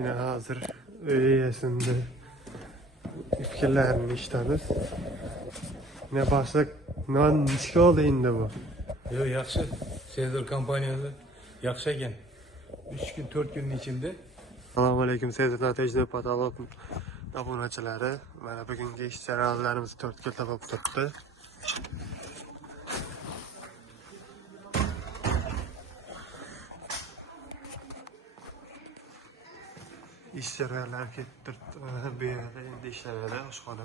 Yine hazır üyesinde fikirlerini işleriz. Ne başlık ne nişki oldu indi bu? Yo, yaxşı. Sezor kompaniyası yaxşı ekan. 3 gün 4 günün içinde. Assalomu alaykum Sezor Tejde Patolog abunachilari. Mana bugungi ish jarayonlarimiz 4 kun bo'lib turibdi. İş jarayonlari ketib turibdi. Bu yerda endi ishlanadi oshxona.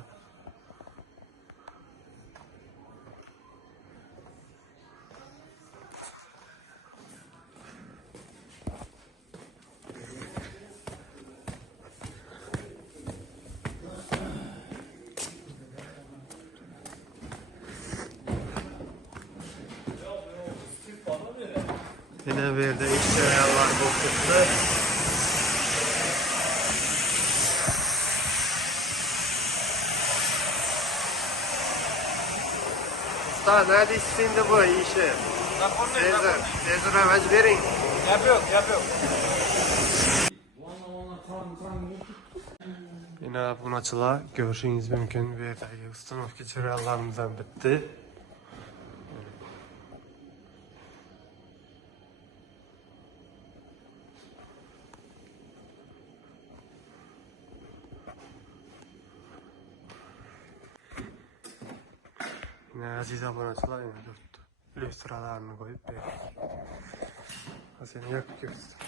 Yine bir yerde iş jarayonlari bo'lib turibdi. Usta, nerede istediğinde bu işi? Sezor hemen verin. Yapıyor. Yine abunachilar görüşünüz mümkün. Bu yerdagi ustanovka jarayonlarimizdan bitti. Yine aziz abunachilar yine durdu. Lüstralarını koyup berdik. Seni yakıp göster.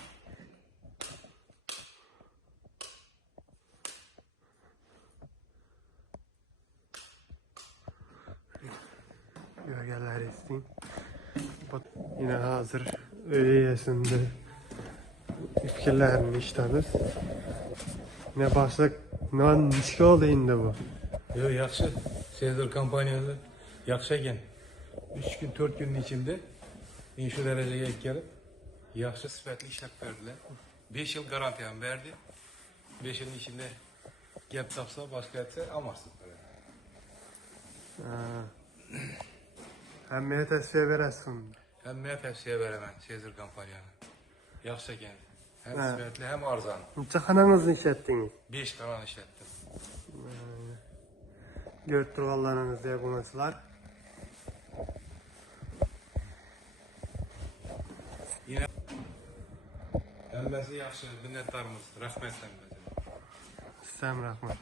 Gölgeler isteyin. Yine hazır üyesinde fikirlerini işleriz. Ne başlık ne nişki oldu indi bu? Yo, yaxşı. Sezor kompaniyası yaxşı ekan. 3 gün 4 günün içinde şu dereceye gelip yaxşı sifatli işlep verdiler. 5 yıl garantiyam verdi. 5 yılın içinde gap tapsa başka etse almazsın. Hemmeye tavsiye veresin. Hemmeye tavsiye veremem Sezor kompaniyası. Yaxşı ekan. Hem sifatli hem arzan. Neçə xananızı işlətdiniz? 5 kanal işlettim. Görüp turganlarınızda abunachilar. Yine hemmesi yaxşı, minnettarımız. Rahmet hemmesi. Sizə rahmat.